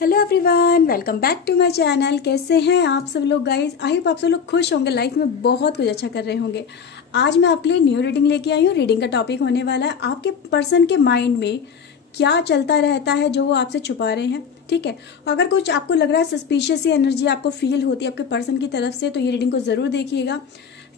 Hello everyone, welcome back to my channel. कैसे हैं आप सब लोग गाइस? आई होप आप सब लोग खुश होंगे, लाइफ में बहुत कुछ अच्छा कर रहे होंगे। आज मैं आपके लिए न्यू रीडिंग लेके आई हूँ। रीडिंग का टॉपिक होने वाला है आपके पर्सन के माइंड में क्या चलता रहता है जो वो आपसे छुपा रहे हैं। ठीक है, अगर कुछ आपको लग रहा है सस्पिशियस एनर्जी आपको फील होती है आपके पर्सन की तरफ से, तो ये रीडिंग को ज़रूर देखिएगा।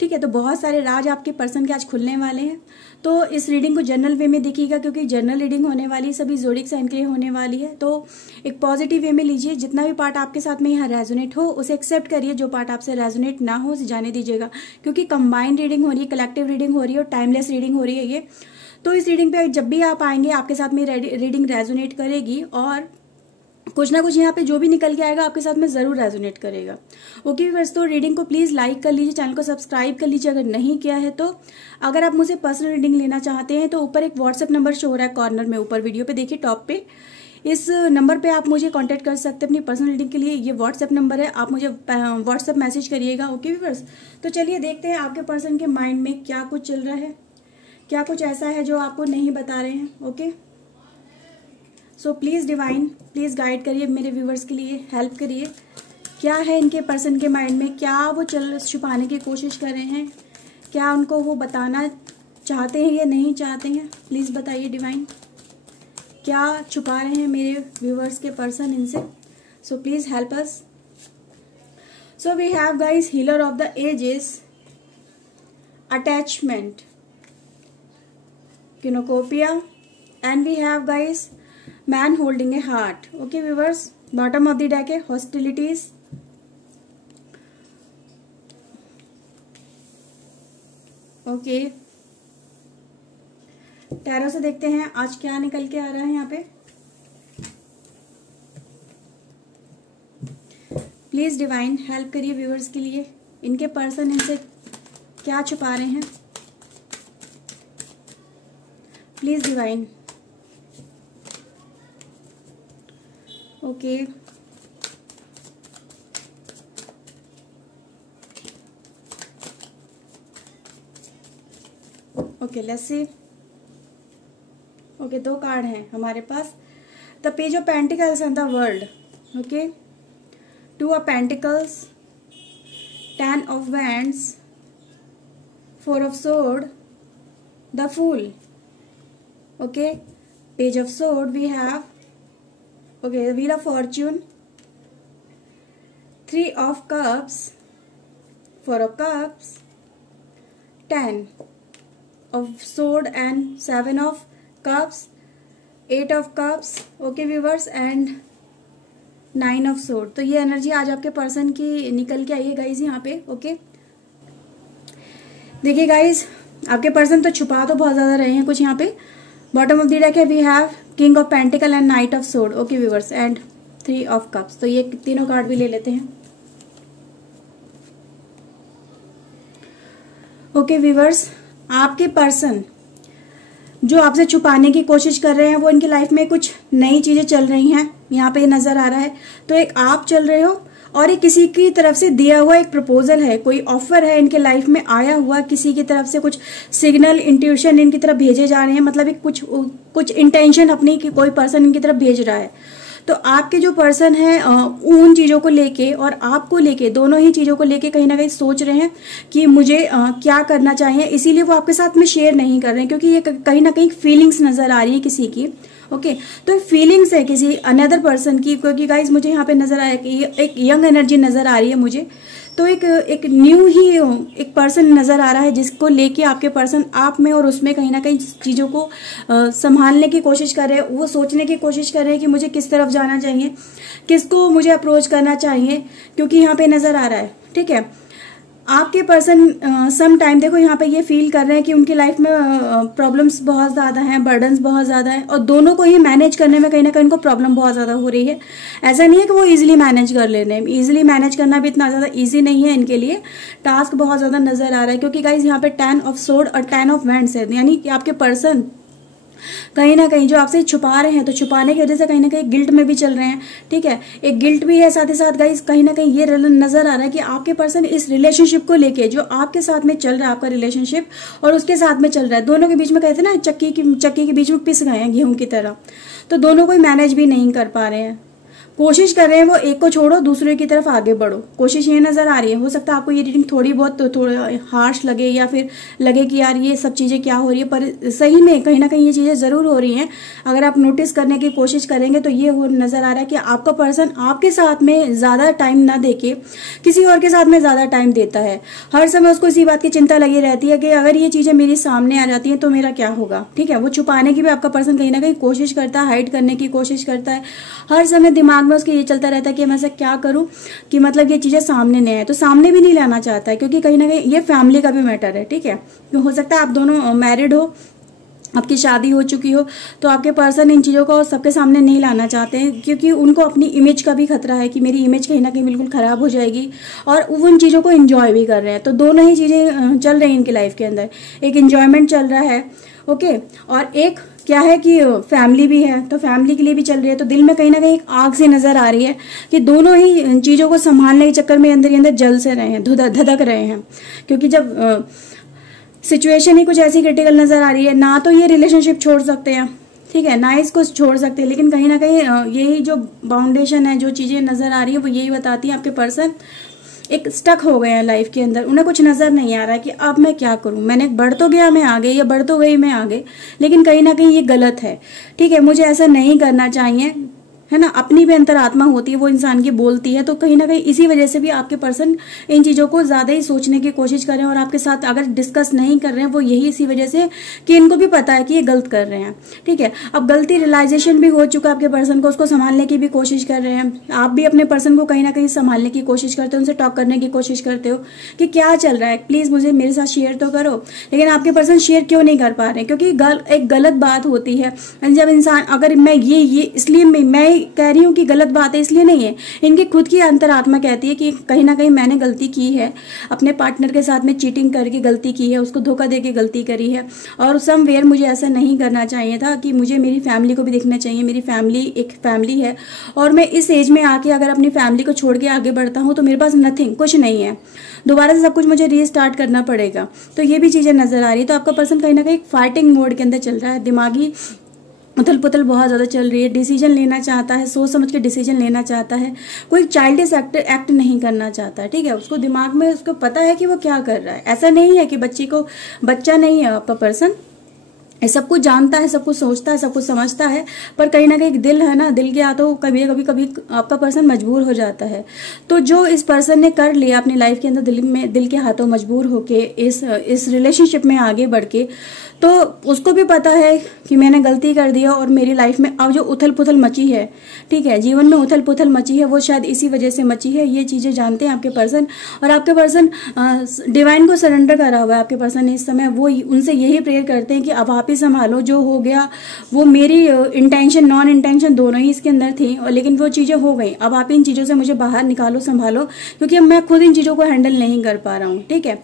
ठीक है, तो बहुत सारे राज आपके पर्सन के आज खुलने वाले हैं। तो इस रीडिंग को जनरल वे में देखिएगा, क्योंकि जनरल रीडिंग होने वाली है, सभी ज़ोडिक साइन के लिए होने वाली है। तो एक पॉजिटिव वे में लीजिए। जितना भी पार्ट आपके साथ में यहाँ रेजोनेट हो उसे एक्सेप्ट करिए, जो पार्ट आपसे रेजोनेट ना हो उसे जाने दीजिएगा, क्योंकि कंबाइंड रीडिंग हो रही है, कलेक्टिव रीडिंग हो रही है और टाइमलेस रीडिंग हो रही है ये। तो इस रीडिंग पे जब भी आप आएंगे आपके साथ में रीडिंग रेजोनेट करेगी और कुछ ना कुछ यहाँ पे जो भी निकल के आएगा आपके साथ में जरूर रेजोनेट करेगा। ओके व्यूअर्स, तो रीडिंग को प्लीज लाइक कर लीजिए, चैनल को सब्सक्राइब कर लीजिए अगर नहीं किया है तो। अगर आप मुझसे पर्सनल रीडिंग लेना चाहते हैं तो ऊपर एक व्हाट्सएप नंबर शो हो रहा है कॉर्नर में, ऊपर वीडियो पे देखिए टॉप पे। इस नंबर पे आप मुझे कांटेक्ट कर सकते हैं अपनी पर्सनल रीडिंग के लिए। ये व्हाट्सएप नंबर है, आप मुझे व्हाट्सएप मैसेज करिएगा। ओके व्यूअर्स, तो चलिए देखते हैं आपके पर्सन के माइंड में क्या कुछ चल रहा है, क्या कुछ ऐसा है जो आपको नहीं बता रहे हैं। Okay, so please divine, please guide करिए मेरे व्यूवर्स के लिए, हेल्प करिए। क्या है इनके पर्सन के माइंड में, क्या वो छुपाने की कोशिश कर रहे हैं, क्या उनको वो बताना चाहते हैं या नहीं चाहते हैं। प्लीज़ बताइए डिवाइन, क्या छुपा रहे हैं मेरे व्यूवर्स के पर्सन इनसे। So please help us. So we have guys healer of the ages, attachment, cornucopia, and we have guys man holding a heart. Okay viewers, bottom of the deck है hostilities, okay. Tarot से देखते हैं आज क्या निकल के आ रहा है यहाँ पे। प्लीज डिवाइन हेल्प करिए व्यूवर्स के लिए, इनके पर्सन इनसे क्या छुपा रहे हैं। Please divine, okay. Okay let's see. Okay, दो कार्ड हैं हमारे पास, the page of pentacles and the world. Okay, two of pentacles, ten of wands, four of sword, the fool. Okay, page of sword we have, okay, wheel of fortune, three of cups, four of cups, 10 of sword and 7 of cups, 8 of cups, okay viewers, and 9 of sword। तो ये energy आज आपके person की निकल के आई है guys यहाँ पे। ओके, देखिए गाइज, आपके पर्सन तो छुपा तो बहुत ज्यादा रहे हैं कुछ यहाँ पे। बॉटम ऑफ द डेक है we have king of pentacle and knight of sword. Okay viewers, and 3 of cups. तो ये तीनों कार्ड भी ले लेते हैं। ओके व्यूवर्स, आपके पर्सन जो आपसे छुपाने की कोशिश कर रहे हैं वो इनकी लाइफ में कुछ नई चीजें चल रही हैं, यहाँ पे नजर आ रहा है। तो एक आप चल रहे हो और एक किसी की तरफ से दिया हुआ एक प्रपोजल है, कोई ऑफर है इनके लाइफ में आया हुआ, किसी की तरफ से कुछ सिग्नल इंट्यूशन इनकी तरफ भेजे जा रहे हैं। मतलब एक कुछ इंटेंशन अपनी की कोई पर्सन इनकी तरफ भेज रहा है। तो आपके जो पर्सन है उन चीजों को लेके और आपको लेके, दोनों ही चीजों को लेके कहीं ना कहीं सोच रहे हैं कि मुझे क्या करना चाहिए। इसीलिए वो आपके साथ में शेयर नहीं कर रहे हैं, क्योंकि ये कहीं ना कहीं फीलिंग्स नजर आ रही है किसी की। ओके, तो फीलिंग्स है किसी अनदर पर्सन की, क्योंकि गाइज मुझे यहाँ पे नजर आया कि एक यंग एनर्जी नजर आ रही है मुझे। तो एक न्यू ही एक पर्सन नजर आ रहा है जिसको लेके आपके पर्सन आप में और उसमें कहीं ना कहीं चीजों को संभालने की कोशिश कर रहे हैं। वो सोचने की कोशिश कर रहे हैं कि मुझे किस तरफ जाना चाहिए, किसको मुझे अप्रोच करना चाहिए, क्योंकि यहाँ पे नजर आ रहा है। ठीक है, आपके पर्सन सम टाइम देखो यहाँ पे ये फील कर रहे हैं कि उनकी लाइफ में प्रॉब्लम्स बहुत ज्यादा हैं, बर्डन्स बहुत ज्यादा हैं, और दोनों को ही मैनेज करने में कहीं ना कहीं उनको प्रॉब्लम बहुत ज्यादा हो रही है। ऐसा नहीं है कि वो इजीली मैनेज कर ले रहे हैं, इजीली मैनेज करना भी इतना ज्यादा इजी नहीं है इनके लिए, टास्क बहुत ज्यादा नजर आ रहा है। क्योंकि गाइज यहाँ पे 10 ऑफ सोर्ड और 10 ऑफ वैंड्स है, यानी कि आपके पर्सन कहीं ना कहीं जो आपसे छुपा रहे हैं, तो छुपाने की वजह से कहीं ना कहीं गिल्ट में भी चल रहे हैं। ठीक है, एक गिल्ट भी है, साथ ही साथ गाइस कहीं ना कहीं ये नजर आ रहा है कि आपके पर्सन इस रिलेशनशिप को लेके, जो आपके साथ में चल रहा है आपका रिलेशनशिप और उसके साथ में चल रहा है, दोनों के बीच में कहते हैं ना चक्की के बीच में पिस गए हैं गेहूं की तरह, तो दोनों कोई मैनेज भी नहीं कर पा रहे हैं। कोशिश कर रहे हैं वो एक को छोड़ो दूसरे की तरफ आगे बढ़ो, कोशिश ये नजर आ रही है। हो सकता है आपको ये रीडिंग थोड़ी बहुत तो थोड़ा हार्श लगे या फिर लगे कि यार ये सब चीजें क्या हो रही है, पर सही में कहीं ना कहीं ये चीजें जरूर हो रही हैं। अगर आप नोटिस करने की कोशिश करेंगे तो ये नजर आ रहा है कि आपका पर्सन आपके साथ में ज्यादा टाइम ना देके किसी और के साथ में ज्यादा टाइम देता है। हर समय उसको इसी बात की चिंता लगी रहती है कि अगर ये चीजें मेरे सामने आ जाती हैं तो मेरा क्या होगा। ठीक है, वो छुपाने की भी आपका पर्सन कहीं ना कहीं कोशिश करता है, हाइड करने की कोशिश करता है। हर समय दिमाग में उसके ये चलता रहता है कि मैं ऐसा क्या करूं कि मतलब ये चीजें सामने नहीं आए, तो सामने भी नहीं लाना चाहता है क्योंकि कहीं ना कहीं ये फैमिली का भी मैटर है। ठीक है, तो हो सकता है आप दोनों मैरिड हो, आपकी शादी हो चुकी हो, तो आपके पर्सन इन चीज़ों को सबके सामने नहीं लाना चाहते हैं क्योंकि उनको अपनी इमेज का भी खतरा है कि मेरी इमेज कहीं ना कहीं बिल्कुल खराब हो जाएगी, और वो उन चीज़ों को एंजॉय भी कर रहे हैं। तो दोनों ही चीज़ें चल रही हैं इनकी लाइफ के अंदर, एक एंजॉयमेंट चल रहा है, ओके, और एक क्या है कि फैमिली भी है, तो फैमिली के लिए भी चल रही है। तो दिल में कहीं ना कहीं एक आग से नजर आ रही है कि दोनों ही चीज़ों को संभालने के चक्कर में अंदर ही अंदर जल से रहे हैं, धधक रहे हैं, क्योंकि जब सिचुएशन ही कुछ ऐसी क्रिटिकल नजर आ रही है, ना तो ये रिलेशनशिप छोड़ सकते हैं, ठीक है, ना इसको छोड़ सकते हैं, लेकिन कहीं ना कहीं यही जो बाउंडेशन है, जो चीजें नजर आ रही है वो यही बताती है आपके पर्सन एक स्टक हो गए हैं लाइफ के अंदर। उन्हें कुछ नजर नहीं आ रहा है कि अब मैं क्या करूं, मैंने बढ़ तो गया मैं आगे, या बढ़ तो गई मैं आगे, लेकिन कहीं ना कहीं ये गलत है। ठीक है, मुझे ऐसा नहीं करना चाहिए, है ना। अपनी भी अंतरात्मा होती है, वो इंसान की बोलती है। तो कहीं ना कहीं इसी वजह से भी आपके पर्सन इन चीजों को ज्यादा ही सोचने की कोशिश कर रहे हैं, और आपके साथ अगर डिस्कस नहीं कर रहे हैं वो यही इसी वजह से कि इनको भी पता है कि ये गलत कर रहे हैं। ठीक है, अब गलती रियलाइजेशन भी हो चुका है आपके पर्सन को, उसको संभालने की भी कोशिश कर रहे हैं। आप भी अपने पर्सन को कहीं ना कहीं संभालने की कोशिश करते हो, उनसे टॉक करने की कोशिश करते हो कि क्या चल रहा है, प्लीज मुझे मेरे साथ शेयर तो करो, लेकिन आपके पर्सन शेयर क्यों नहीं कर पा रहे, क्योंकि एक गलत बात होती है जब इंसान, अगर मैं ये इसलिए मैं कह रही हूँ कि गलत बात है इसलिए नहीं है, इनकी खुद की अंतरात्मा कहती है कि कहीं ना कहीं मैंने गलती की है, अपने पार्टनर के साथ में चीटिंग करके गलती की है, उसको धोखा देके गलती करी है, और समवेयर मुझे ऐसा नहीं करना चाहिए था कि मुझे मेरी फैमिली को भी देखना चाहिए। मेरी फैमिली एक फैमिली है, और मैं इस एज में आके अगर अपनी फैमिली को छोड़ के आगे बढ़ता हूँ तो मेरे पास नथिंग, कुछ नहीं है, दोबारा से सब कुछ मुझे रीस्टार्ट करना पड़ेगा। तो ये भी चीजें नजर आ रही है। तो आपका पर्सन कहीं ना कहीं फाइटिंग मोड के अंदर चल रहा है, दिमागी उथल पुथल बहुत ज्यादा चल रही है, डिसीजन लेना चाहता है, सोच समझ के डिसीजन लेना चाहता है, कोई चाइल्डिश एक्ट नहीं करना चाहता है। ठीक है, उसको दिमाग में उसको पता है कि वो क्या कर रहा है। ऐसा नहीं है कि बच्चा नहीं है आपका पर्सन, सब कुछ जानता है, सब कुछ सोचता है, सब कुछ समझता है, पर कहीं ना कहीं दिल है ना, दिल के हाथों कभी कभी आपका पर्सन मजबूर हो जाता है। तो जो इस पर्सन ने कर लिया अपनी लाइफ के अंदर, दिल के हाथों मजबूर होके इस रिलेशनशिप में आगे बढ़ के, तो उसको भी पता है कि मैंने गलती कर दिया, और मेरी लाइफ में अब जो उथल पुथल मची है, ठीक है, जीवन में उथल पुथल मची है, वो शायद इसी वजह से मची है। ये चीजें जानते हैं आपके पर्सन, और आपके पर्सन डिवाइन को सरेंडर करा हुआ है आपके पर्सन इस समय। वो उनसे यही प्रेयर करते हैं कि अब आप ही संभालो, जो हो गया वो मेरी इंटेंशन नॉन इंटेंशन दोनों ही इसके अंदर थी, और लेकिन वो चीजें हो गई, अब आप इन चीजों से मुझे बाहर निकालो, संभालो, क्योंकि अब मैं खुद इन चीजों को हैंडल नहीं कर पा रहा हूँ। ठीक है,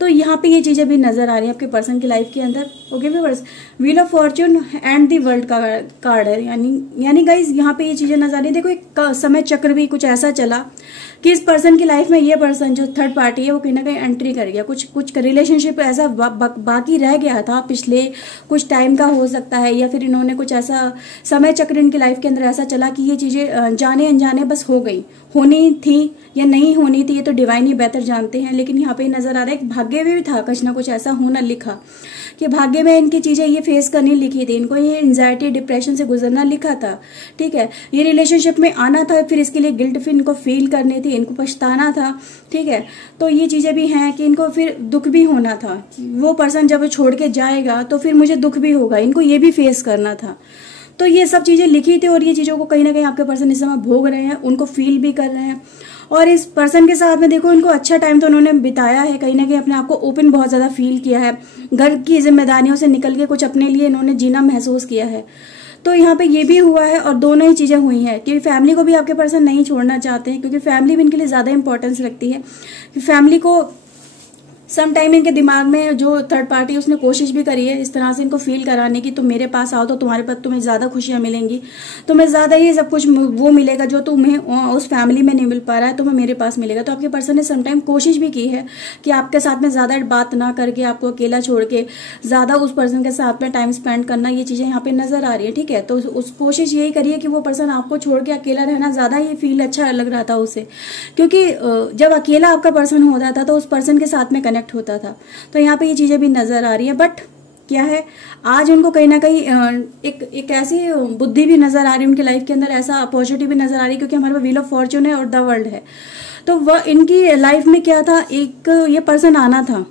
तो यहाँ पे ये चीजें भी नजर आ रही है आपके पर्सन की लाइफ के अंदर। Okay viewers, wheel of Fortune and the world का कार्ड है, यानी गाइज यहाँ पे ये चीजें नजर आ रही है। देखो एक समय चक्र भी कुछ ऐसा चला कि इस पर्सन की लाइफ में ये पर्सन जो थर्ड पार्टी है वो कहीं ना कहीं एंट्री कर गया, कुछ रिलेशनशिप ऐसा बाकी रह गया था पिछले कुछ टाइम का हो सकता है, या फिर इन्होंने कुछ ऐसा समय चक्र इनकी लाइफ के अंदर ऐसा चला कि ये चीजें जाने अनजाने बस हो गई, होनी थी या नहीं होनी थी ये तो डिवाइन ही बेहतर जानते हैं। लेकिन यहाँ पे नजर आ रहा है भाग्य में भी था कुछ ना कुछ ऐसा होना लिखा, कि भाग्य में इनकी चीजें ये फेस करनी लिखी थी, इनको ये एंजाइटी डिप्रेशन से गुजरना लिखा था। ठीक है, ये रिलेशनशिप में आना था, फिर इसके लिए गिल्ट फिर इनको फील करनी थी, इनको पछताना था। ठीक है, तो ये चीजें भी हैं कि इनको फिर दुख भी होना था, वो पर्सन जब छोड़ के जाएगा तो फिर मुझे दुख भी होगा, इनको ये भी फेस करना था। तो ये सब चीजें लिखी थी, और ये चीजों को कहीं ना कहीं आपके पर्सन इस समय भोग रहे हैं, उनको फील भी कर रहे हैं। और इस पर्सन के साथ में देखो इनको अच्छा टाइम तो उन्होंने बिताया है, कहीं ना कहीं अपने आप को ओपन बहुत ज्यादा फील किया है, घर की जिम्मेदारियों से निकल के कुछ अपने लिए इन्होंने जीना महसूस किया है। तो यहाँ पे ये भी हुआ है, और दोनों ही चीजें हुई हैं कि फैमिली को भी आपके पर्सन नहीं छोड़ना चाहते हैं, क्योंकि फैमिली भी इनके लिए ज्यादा इंपॉर्टेंस रखती है। फैमिली को सम टाइम इनके दिमाग में जो थर्ड पार्टी उसने कोशिश भी करी है इस तरह से इनको फील कराने की, तुम मेरे पास आओ तो तुम्हारे पास तुम्हें ज्यादा खुशियां मिलेंगी, तुम्हें ज्यादा ये सब कुछ वो मिलेगा जो तुम्हें उस फैमिली में नहीं मिल पा रहा है, तुम्हें मेरे पास मिलेगा। तो आपके पर्सन ने सम टाइम कोशिश भी की है कि आपके साथ में ज्यादा बात ना करके आपको अकेला छोड़ के ज्यादा उस पर्सन के साथ में टाइम स्पेंड करना, ये चीजें यहाँ पे नजर आ रही है। ठीक है, तो उस कोशिश यही करिए कि वो पर्सन आपको छोड़ के अकेला रहना ज्यादा ही फील अच्छा लग रहा था उसे, क्योंकि जब अकेला आपका पर्सन होता था तो उस पर्सन के साथ में कनेक्ट होता था। तो यहाँ पे ये चीजें भी नजर आ रही है। बट क्या है, आज उनको कहीं ना कहीं एक ऐसी बुद्धि भी नजर आ रही है उनकी लाइफ के अंदर, ऐसा अपॉर्चुनिटी भी नजर आ रही है, क्योंकि हमारे पास व्हील ऑफ फॉर्च्यून है और द वर्ल्ड है। तो वह इनकी लाइफ में क्या था, एक ये पर्सन आना था।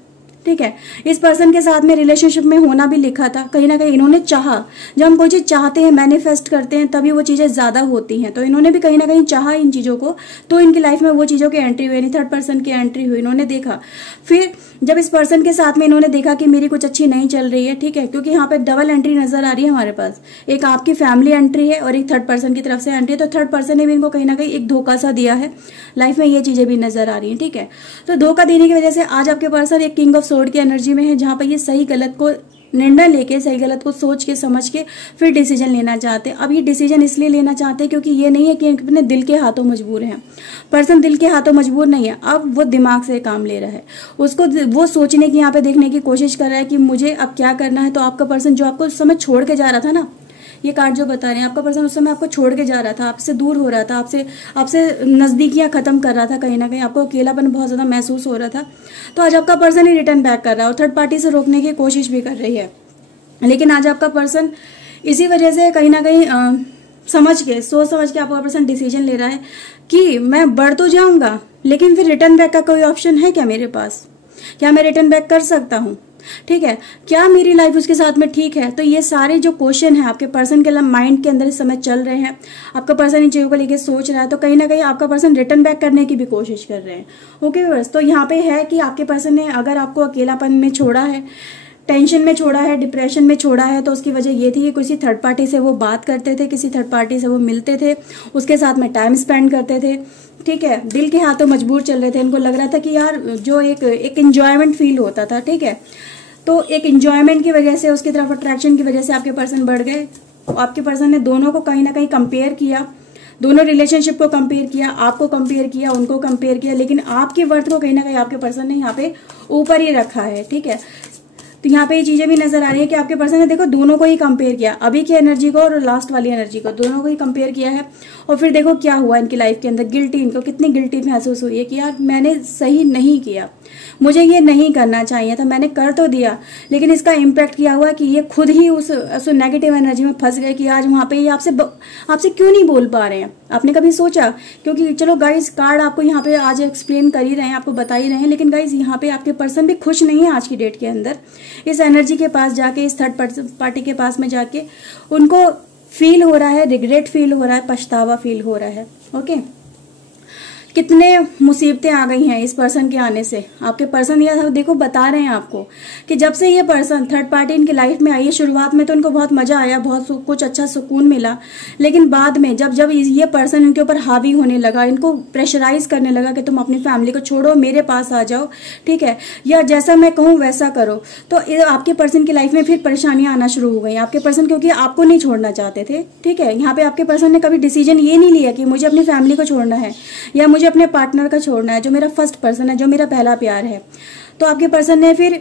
ठीक है, इस पर्सन के साथ में रिलेशनशिप में होना भी लिखा था। कहीं ना कहीं इन्होंने चाहा, जब हम कोई चीज चाहते हैं, मैनिफेस्ट करते हैं, तभी वो चीजें ज्यादा होती हैं। तो इन्होंने भी कहीं ना कहीं चाहा इन चीजों को, तो इनकी लाइफ में वो चीजों की एंट्री हुई, यानी थर्ड पर्सन की एंट्री हुई। इन्होंने देखा, फिर जब इस पर्सन के साथ में इन्होंने देखा कि मेरी कुछ अच्छी नहीं चल रही है, ठीक है, क्योंकि यहाँ पे डबल एंट्री नजर आ रही है हमारे पास, एक आपकी फैमिली एंट्री है और एक थर्ड पर्सन की तरफ से एंट्री है। तो थर्ड पर्सन ने भी इनको कहीं ना कहीं एक धोखा सा दिया है लाइफ में, ये चीजें भी नजर आ रही है। ठीक है, तो धोखा देने की वजह से आज आपके पर्सन एक किंग ऑफ सोर्ड की एनर्जी में है, जहां पर ये सही गलत को निर्णय लेके, सही गलत को सोच के समझ के फिर डिसीजन लेना चाहते हैं। अब ये डिसीजन इसलिए लेना चाहते हैं क्योंकि ये नहीं है कि अपने दिल के हाथों मजबूर हैं। पर्सन दिल के हाथों मजबूर नहीं है, अब वो दिमाग से काम ले रहा है, उसको वो सोचने की, यहाँ पे देखने की कोशिश कर रहा है कि मुझे अब क्या करना है। तो आपका पर्सन जो आपको उस समय छोड़ के जा रहा था ना, ये कार्ड जो बता रहे हैं, आपका पर्सन उस समय आपको छोड़ के जा रहा था, आपसे दूर हो रहा था, आपसे नजदीकियां खत्म कर रहा था, कहीं ना कहीं आपको अकेलापन बहुत ज्यादा महसूस हो रहा था। तो आज आपका पर्सन ही रिटर्न बैक कर रहा है और थर्ड पार्टी से रोकने की कोशिश भी कर रही है। लेकिन आज आपका पर्सन इसी वजह से कहीं ना कहीं सोच समझ के आपका पर्सन डिसीजन ले रहा है कि मैं बढ़ तो जाऊंगा, लेकिन फिर रिटर्न बैक का कोई ऑप्शन है क्या मेरे पास? क्या मैं रिटर्न बैक कर सकता हूँ? ठीक है, क्या मेरी लाइफ उसके साथ में ठीक है? तो ये सारे जो क्वेश्चन है आपके पर्सन के माइंड के अंदर इस समय चल रहे हैं, आपका पर्सन इन चीजों को लेके सोच रहा है। तो कहीं ना कहीं आपका पर्सन रिटर्न बैक करने की भी कोशिश कर रहे हैं। ओके बस, तो यहाँ पे है कि आपके पर्सन ने अगर आपको अकेलापन में छोड़ा है, टेंशन में छोड़ा है, डिप्रेशन में छोड़ा है, तो उसकी वजह ये थी कि किसी थर्ड पार्टी से वो बात करते थे, किसी थर्ड पार्टी से वो मिलते थे, उसके साथ में टाइम स्पेंड करते थे। ठीक है, दिल के हाथों मजबूर चल रहे थे। इनको लग रहा था कि यार जो एक एंजॉयमेंट फील होता था, ठीक है, तो एक एंजॉयमेंट की वजह से, उसकी तरफ अट्रैक्शन की वजह से आपके पर्सन बढ़ गए। आपके पर्सन ने दोनों को कहीं ना कहीं कंपेयर किया, दोनों रिलेशनशिप को कंपेयर किया, आपको कंपेयर किया, उनको कंपेयर किया, लेकिन आपके वर्थ को कहीं ना कहीं आपके पर्सन ने यहाँ पे ऊपर ही रखा है। ठीक है, तो यहाँ पे ये चीजें भी नजर आ रही है कि आपके पर्सन ने देखो दोनों को ही कंपेयर किया, अभी की एनर्जी को और लास्ट वाली एनर्जी को, दोनों को ही कंपेयर किया है। और फिर देखो क्या हुआ इनकी लाइफ के अंदर, गिल्टी, इनको कितनी गिल्टी महसूस हुई है कि यार मैंने सही नहीं किया, मुझे ये नहीं करना चाहिए था, मैंने कर तो दिया, लेकिन इसका इम्पैक्ट क्या हुआ कि ये खुद ही उस नेगेटिव एनर्जी में फंस गए कि आज वहां पे ये आपसे क्यों नहीं बोल पा रहे हैं। आपने कभी सोचा? क्योंकि चलो गाइस, कार्ड आपको यहाँ पे आज एक्सप्लेन कर ही रहे हैं, आपको बता ही रहे हैं, लेकिन गाइस यहाँ पे आपके पर्सन भी खुश नहीं है आज की डेट के अंदर। इस एनर्जी के पास जाके, इस थर्ड पार्टी के पास में जाके उनको फील हो रहा है, रिग्रेट फील हो रहा है, पछतावा फील हो रहा है। ओके, कितने मुसीबतें आ गई हैं इस पर्सन के आने से। आपके पर्सन यह देखो बता रहे हैं आपको कि जब से ये पर्सन थर्ड पार्टी इनकी लाइफ में आई है, शुरुआत में तो इनको बहुत मजा आया, बहुत कुछ अच्छा सुकून मिला, लेकिन बाद में जब ये पर्सन इनके ऊपर हावी होने लगा, इनको प्रेशराइज करने लगा कि तुम अपनी फैमिली को छोड़ो, मेरे पास आ जाओ, ठीक है, या जैसा मैं कहूँ वैसा करो, तो आपके पर्सन की लाइफ में फिर परेशानियां आना शुरू हो गई। आपके पर्सन क्योंकि आपको नहीं छोड़ना चाहते थे। ठीक है, यहाँ पे आपके पर्सन ने कभी डिसीजन ये नहीं लिया कि मुझे अपनी फैमिली को छोड़ना है या मुझे अपने पार्टनर का छोड़ना है, जो मेरा फर्स्ट पर्सन है, जो मेरा पहला प्यार है। तो आपके पर्सन ने फिर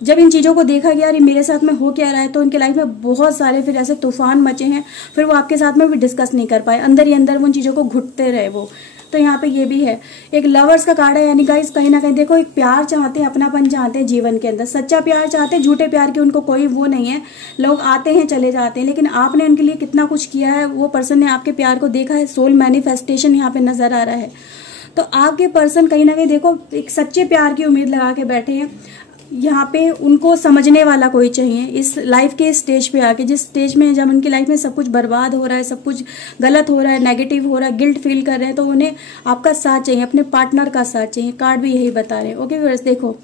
जब इन चीजों को देखा कि यार ये मेरे साथ में हो क्या रहा है, तो उनके लाइफ में बहुत सारे फिर ऐसे तूफान मचे हैं, फिर वो आपके साथ में भी डिस्कस नहीं कर पाए, अंदर ही अंदर वो उन चीजों को घुटते रहे वो। तो यहाँ पे ये भी है, एक लवर्स का कार्ड है, यानी गाइस कहीं ना कहीं देखो एक प्यार चाहते हैं, अपनापन चाहते हैं जीवन के अंदर, सच्चा प्यार चाहते हैं, झूठे प्यार की उनको कोई वो नहीं है। लोग आते हैं चले जाते हैं, लेकिन आपने उनके लिए कितना कुछ किया है, वो पर्सन ने आपके प्यार को देखा है, सोल मैनिफेस्टेशन यहाँ पे नजर आ रहा है। तो आपके पर्सन कहीं ना कहीं देखो एक सच्चे प्यार की उम्मीद लगा के बैठे हैं। यहाँ पे उनको समझने वाला कोई चाहिए इस लाइफ के स्टेज पे आके, जिस स्टेज में जब उनकी लाइफ में सब कुछ बर्बाद हो रहा है, सब कुछ गलत हो रहा है, नेगेटिव हो रहा है, गिल्ट फील कर रहे हैं, तो उन्हें आपका साथ चाहिए, अपने पार्टनर का साथ चाहिए। कार्ड भी यही बता रहे हैं। ओके व्यूअर्स, देखो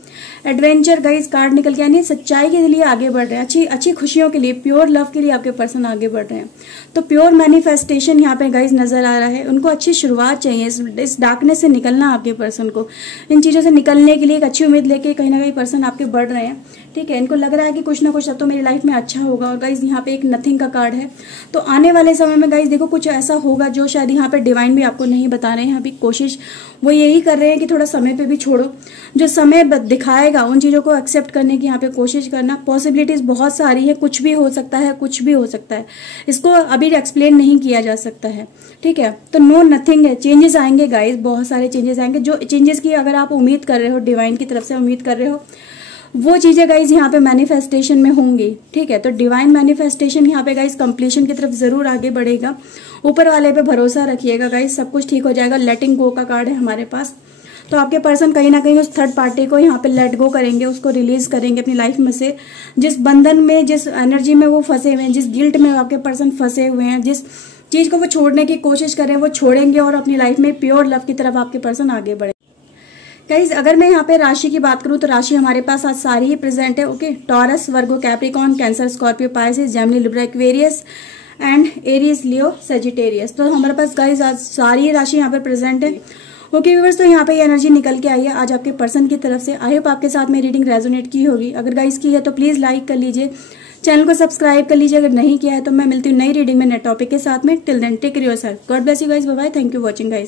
एडवेंचर गाइस कार्ड निकल के यानी सच्चाई के लिए आगे बढ़ रहे हैं, अच्छी खुशियों के लिए, प्योर लव के लिए आपके पर्सन आगे बढ़ रहे हैं। तो प्योर मैनिफेस्टेशन यहाँ पे गाइस नजर आ रहा है। उनको अच्छी शुरुआत चाहिए, इस डार्कनेस से निकलना आपके पर्सन को, इन चीजों से निकलने के लिए एक अच्छी उम्मीद लेके कहीं ना कहीं पर्सन आपके बढ़ रहे हैं। ठीक है, इनको लग रहा है कि कुछ ना कुछ अब तो मेरी लाइफ में अच्छा होगा। और गाइज यहाँ पे एक नथिंग का कार्ड है। तो आने वाले समय में गाइज देखो कुछ ऐसा होगा जो शायद यहाँ पे डिवाइन भी आपको नहीं बता रहे हैं। अभी कोशिश वो यही कर रहे हैं कि थोड़ा समय पे भी छोड़ो, जो समय दिखाएगा उन चीजों को एक्सेप्ट करने की यहाँ पे कोशिश करना। पॉसिबिलिटीज बहुत सारी है, कुछ भी हो सकता है, कुछ भी हो सकता है, इसको अभी एक्सप्लेन नहीं किया जा सकता है। ठीक है, तो नो नथिंग है, चेंजेस आएंगे गाइज, बहुत सारे चेंजेस आएंगे। जो चेंजेस की अगर आप उम्मीद कर रहे हो, डिवाइन की तरफ से उम्मीद कर रहे हो, वो चीजें गाइज यहाँ पे मैनिफेस्टेशन में होंगी। ठीक है, तो डिवाइन मैनिफेस्टेशन यहाँ पे गाइज कंप्लीशन की तरफ जरूर आगे बढ़ेगा। ऊपर वाले पे भरोसा रखिएगा गाइज, सब कुछ ठीक हो जाएगा। लेटिंग गो का कार्ड है हमारे पास। तो आपके पर्सन कहीं ना कहीं उस थर्ड पार्टी को यहाँ पे लेट गो करेंगे, उसको रिलीज करेंगे अपनी लाइफ में से। जिस बंधन में, जिस एनर्जी में वो फंसे हुए हैं, जिस गिल्ट में आपके पर्सन फंसे हुए हैं, जिस चीज को वो छोड़ने की कोशिश कर रहे हैं, वो छोड़ेंगे और अपनी लाइफ में प्योर लव की तरफ आपके पर्सन आगे बढ़े। गाइज अगर मैं यहाँ पे राशि की बात करूँ तो राशि हमारे पास आज सारी ही प्रेजेंट है। Okay, taurus, Virgo, Capricorn, cancer, Scorpio, Pisces, Gemini, Libra, Aquarius and Aries, Leo, Sagittarius. तो हमारे पास गाइज आज सारी राशि यहाँ पर प्रेजेंट है। ओके व्यूअर्स, तो यहाँ पे एनर्जी निकल के आई है आज आपके पर्सन की तरफ से। आई होप आपके साथ में रीडिंग रेजोनेट की होगी। अगर गाइज की है तो प्लीज लाइक कर लीजिए, चैनल को सब्सक्राइब कर लीजिए अगर नहीं किया है तो। मैं मिलती हूँ नई रीडिंग में नए टॉपिक के साथ में। Till then take care yourself, God bless you guys, bye bye, thank you watching guys.